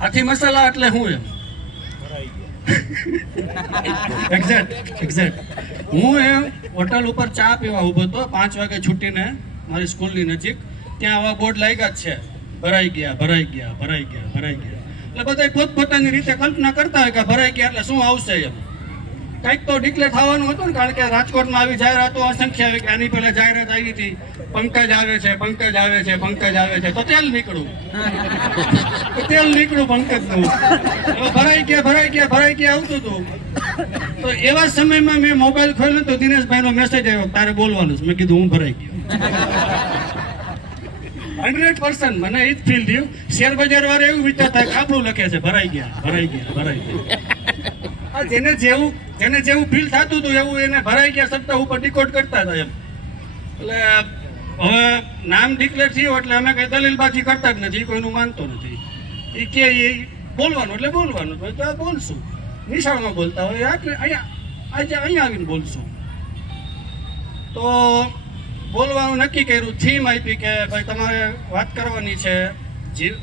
હાથી મસાલા એટલે શું એમ. Exact exact હું એમ હોટલ ઉપર ચા પીવા ઊભો હતો, પાંચ વાગે છૂટીને મારી સ્કૂલની નજીક. ત્યાં આવા બોર્ડ લાગ્યા જ છે. ભરાઈ ગયા ભરાઈ ગયા ભરાઈ ગયા ભરાઈ ગયા. એટલે બધા પોતપોતાની રીતે કલ્પના કરતા હોય કે ભરાઈ ગયા એટલે શું આવશે એમ. કંઈક તો ડિક્લેર થવાનું હતું ને, કારણ કે રાજકોટમાં આવી જાહેરાતો અસંખ્ય આવી કે આની પહેલા જાહેરાત આવી હતી. પંકજ આવે છે, પંકજ આવે છે, પંકજ આવે છે. તો તેલ નીકળું. તેલ નીકળું પંકજનું ભરાઈ ગયા ભરાઈ ગયા ભરાઈ ગયા, આવતું હતું. તો એવા સમયમાં મેં મોબાઈલ ખોલ્યો તો દિનેશભાઈનો મેસેજ આવ્યો તારે બોલવાનું છે. મેં કીધું, હું ભરાઈ ગયો. હંડ્રેડ પર્સન્ટ મને એ જ ફીલ થયું. શેર બજાર વાળા એવું વિચારતા આપણું લખે છે, ભરાઈ ગયા ભરાઈ ગયા ભરાઈ ગયા. જેને જેવું જેને જેવું ફીલ થતું હતું, એવું એને ભરાઈ ગયા સપ્તાહ ઉપર ડિકોડ કરતા હતા એમ. એટલે હવે નામ ડિક્લેર થયું એટલે અમે કઈ દલીલબાજી કરતા જ નથી, કોઈનું માનતો નથી. એ કે એ બોલવાનું, એટલે બોલવાનું, તો બોલશું. નિશાળમાં બોલતા હોય આટલે અહીંયા, આજે અહીંયા આવીને બોલશું. તો બોલવાનું નક્કી કર્યું થીમ આપી કે ભાઈ તમારે વાત કરવાની છે, જી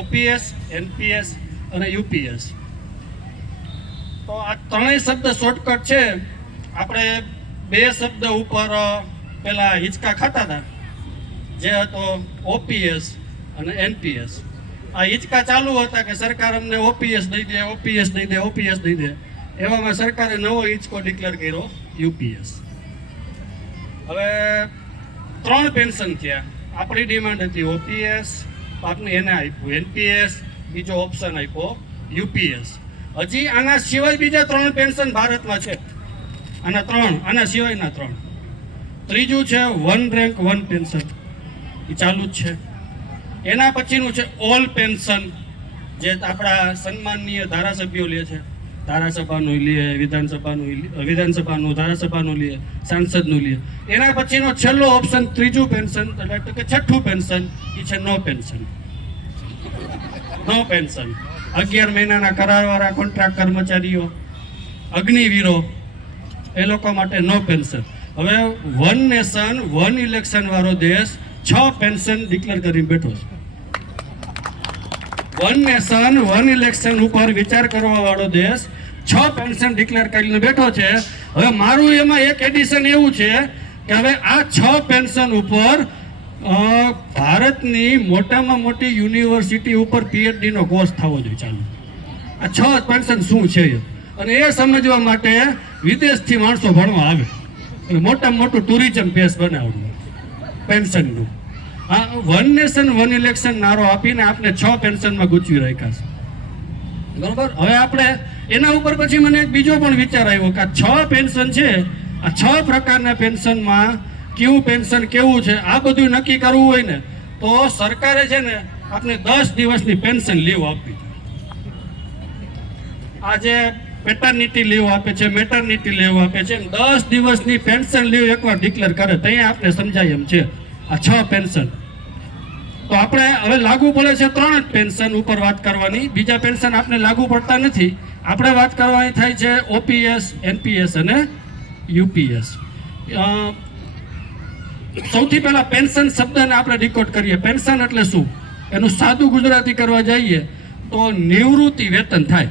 ઓપીએસ એનપીએસ અને યુપીએસ તો આ ત્રણેય શબ્દ શોર્ટકટ છે. આપણે બે શબ્દ ઉપર પેલા હિંચકા ખાતા હતા. જે હતો ઓપીએસ અને એનપીએસ આ હિંચકા ચાલુ હતા કે સરકાર અમને ઓપીએસ દઈ દે ઓપીએસ દઈ દે ઓપીએસ દઈ દે. એવામાં સરકારે નવો હિંચકો ડિક્લેર કર્યો યુપીએસ હવે ત્રણ પેન્શન થયા. આપણી ડિમાન્ડ હતી ઓપીએસ આપને એને આપ્યું એનપીએસ બીજો ઓપ્શન આપ્યો યુપીએસ હજી આના સિવાય બીજા ત્રણ પેન્શન ભારતમાં છે. આના ત્રણ, આના સિવાયના ત્રણ. ત્રીજું છે વન રેન્ક વન પેન્શન એ ચાલુ જ છે. એના પછીનું છે ઓલ પેન્શન જે આપણા સન્માનનીય ધારાસભ્યો લે છે. ધારાસભાનું લે, વિધાનસભાનું વિધાનસભાનું, ધારાસભાનું લે, સાંસદનું લે. એના પછીનો છેલ્લો ઓપ્શન ત્રીજું પેન્શન એટલે કે છઠ્ઠું પેન્શન એ છે નો પેન્શન નો પેન્શન અગિયાર મહિનાના કરારવાળા કોન્ટ્રાક્ટ કર્મચારીઓ, અગ્નિવીરો, એ લોકો માટે નો પેન્શન હવે વન નેશન વન ઇલેક્શન વાળો દેશ છ પેન્શન ડિક્લેર કરીને બેઠો છે. વન નેશન વન ઇલેક્શન ઉપર વિચાર કરવા વાળો દેશ છ પેન્શન ડિક્લેર કરીને બેઠો છે. હવે મારું એમાં એક એડિશન એવું છે કે હવે આ છ પેન્શન ઉપર ભારતની મોટામાં મોટી યુનિવર્સિટી ઉપર પીએચડીનો કોર્સ થવો જોઈએ ચાલુ. આ છ પેન્શન શું છે અને એ સમજવા માટે વિદેશથી માણસો ભણવા આવે. અને મોટામાં મોટું ટુરિઝમ પેસ બનાવવું પેન્શનનું આ વન નેશન વન ઇલેક્શન નારો આપીને આપણે છ પેન્શનમાં ગૂંચવી રાખ્યા છે. બરોબર? હવે આપણે એના ઉપર પછી મને બીજો પણ વિચાર આવ્યો કે આ છ પેન્શન છે, આ છ પ્રકારના પેન્શનમાં કેવું પેન્શન કેવું છે, આ બધું નક્કી કરવું હોય ને, તો સરકારે છે ને આપણે દસ દિવસની પેન્શન લીવ આપવી આજે પેટર્નિટી લીવ આપે છે મેટર્નિટી લીવ આપે છે દસ દિવસની પેન્શન લીવ એકવાર ડિક્લેર કરે ત્યાં આપણે સમજાય એમ છે, આ છ પેન્શન તો આપણે હવે લાગુ પડે છે ત્રણ જ પેન્શન ઉપર વાત કરવાની, બીજા પેન્શન આપણે લાગુ પડતા નથી. આપણે વાત કરવાની થાય છે ઓપીએસ એનપીએસ અને યુપીએસ સૌથી પહેલા પેન્શન શબ્દને આપણે રિકોર્ડ કરીએ. પેન્શન એટલે શું? એનું સાદું ગુજરાતી કરવા જઈએ તો નિવૃત્તિ વેતન થાય.